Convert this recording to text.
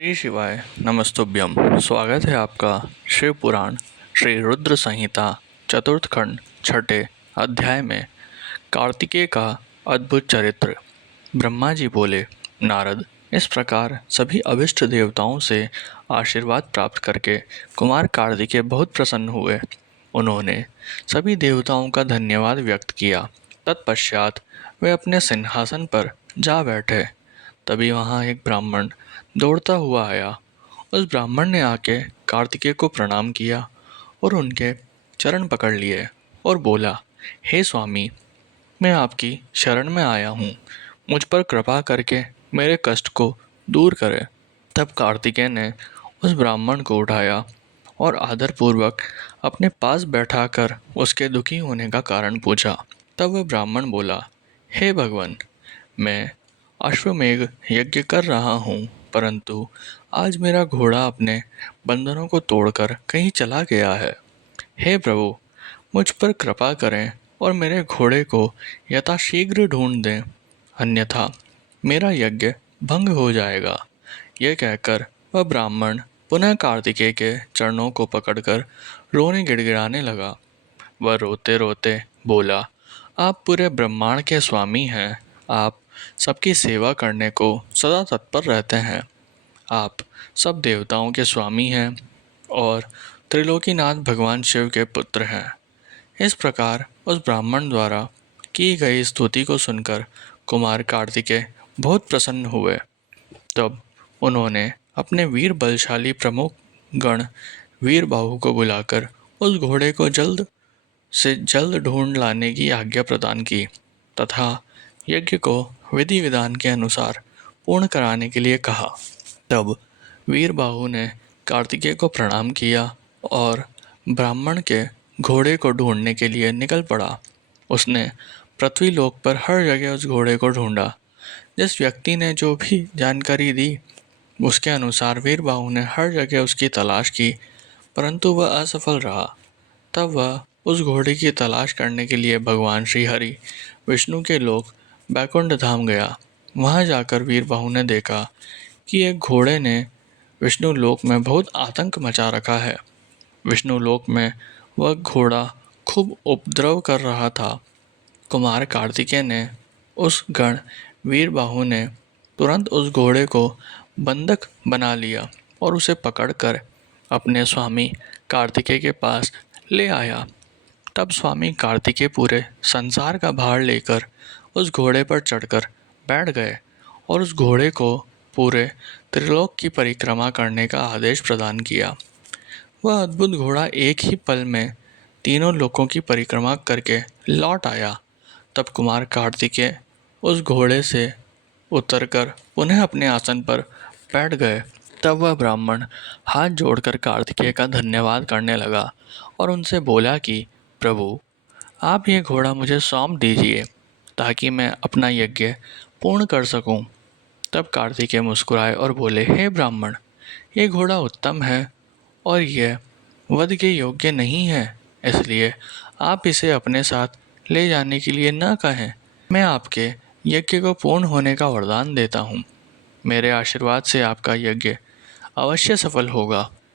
श्री शिवाय नमस्तुभ्यम। स्वागत है आपका शिव पुराण श्री रुद्र संहिता चतुर्थ खंड छठे अध्याय में कार्तिकेय का अद्भुत चरित्र। ब्रह्मा जी बोले, नारद, इस प्रकार सभी अभिष्ट देवताओं से आशीर्वाद प्राप्त करके कुमार कार्तिकेय बहुत प्रसन्न हुए। उन्होंने सभी देवताओं का धन्यवाद व्यक्त किया। तत्पश्चात वे अपने सिंहासन पर जा बैठे। तभी वहाँ एक ब्राह्मण दौड़ता हुआ आया। उस ब्राह्मण ने आके कार्तिकेय को प्रणाम किया और उनके चरण पकड़ लिए और बोला, हे स्वामी, मैं आपकी शरण में आया हूँ, मुझ पर कृपा करके मेरे कष्ट को दूर करें। तब कार्तिकेय ने उस ब्राह्मण को उठाया और आदरपूर्वक अपने पास बैठाकर उसके दुखी होने का कारण पूछा। तब वह ब्राह्मण बोला, हे भगवान, मैं अश्वमेघ यज्ञ कर रहा हूँ, परंतु आज मेरा घोड़ा अपने बंधनों को तोड़कर कहीं चला गया है। हे प्रभु, मुझ पर कृपा करें और मेरे घोड़े को यथाशीघ्र ढूंढ दें, अन्यथा मेरा यज्ञ भंग हो जाएगा। यह कहकर वह ब्राह्मण पुनः कार्तिकेय के चरणों को पकड़कर रोने गिड़गिड़ाने लगा। वह रोते रोते बोला, आप पूरे ब्रह्मांड के स्वामी हैं, आप सबकी सेवा करने को सदा तत्पर रहते हैं, आप सब देवताओं के स्वामी हैं और त्रिलोकीनाथ भगवान शिव के पुत्र हैं। इस प्रकार उस ब्राह्मण द्वारा की गई स्तुति को सुनकर कुमार कार्तिकेय बहुत प्रसन्न हुए। तब उन्होंने अपने वीर बलशाली प्रमुख गण वीरबाहु को बुलाकर उस घोड़े को जल्द से जल्द ढूंढ लाने की आज्ञा प्रदान की तथा यज्ञ को विधि विधान के अनुसार पूर्ण कराने के लिए कहा। तब वीरबाहु ने कार्तिकेय को प्रणाम किया और ब्राह्मण के घोड़े को ढूंढने के लिए निकल पड़ा। उसने पृथ्वी लोक पर हर जगह उस घोड़े को ढूंढा। जिस व्यक्ति ने जो भी जानकारी दी, उसके अनुसार वीरबाहु ने हर जगह उसकी तलाश की, परंतु वह असफल रहा। तब वह उस घोड़े की तलाश करने के लिए भगवान श्री हरि विष्णु के लोक बैकुंठ धाम गया। वहां जाकर वीरबाहु ने देखा कि एक घोड़े ने विष्णु लोक में बहुत आतंक मचा रखा है। विष्णु लोक में वह घोड़ा खूब उपद्रव कर रहा था। कुमार कार्तिकेय ने उस गण वीरबाहु ने तुरंत उस घोड़े को बंधक बना लिया और उसे पकड़कर अपने स्वामी कार्तिकेय के पास ले आया। तब स्वामी कार्तिकेय पूरे संसार का भार लेकर उस घोड़े पर चढ़कर बैठ गए और उस घोड़े को पूरे त्रिलोक की परिक्रमा करने का आदेश प्रदान किया। वह अद्भुत घोड़ा एक ही पल में तीनों लोकों की परिक्रमा करके लौट आया। तब कुमार कार्तिकेय उस घोड़े से उतरकर पुनः अपने आसन पर बैठ गए। तब वह ब्राह्मण हाथ जोड़कर कार्तिकेय का धन्यवाद करने लगा और उनसे बोला कि प्रभु, आप ये घोड़ा मुझे सौंप दीजिए ताकि मैं अपना यज्ञ पूर्ण कर सकूं। तब कार्तिकेय मुस्कुराए और बोले, हे ब्राह्मण, ये घोड़ा उत्तम है और यह वध के योग्य नहीं है, इसलिए आप इसे अपने साथ ले जाने के लिए न कहें। मैं आपके यज्ञ को पूर्ण होने का वरदान देता हूँ। मेरे आशीर्वाद से आपका यज्ञ अवश्य सफल होगा।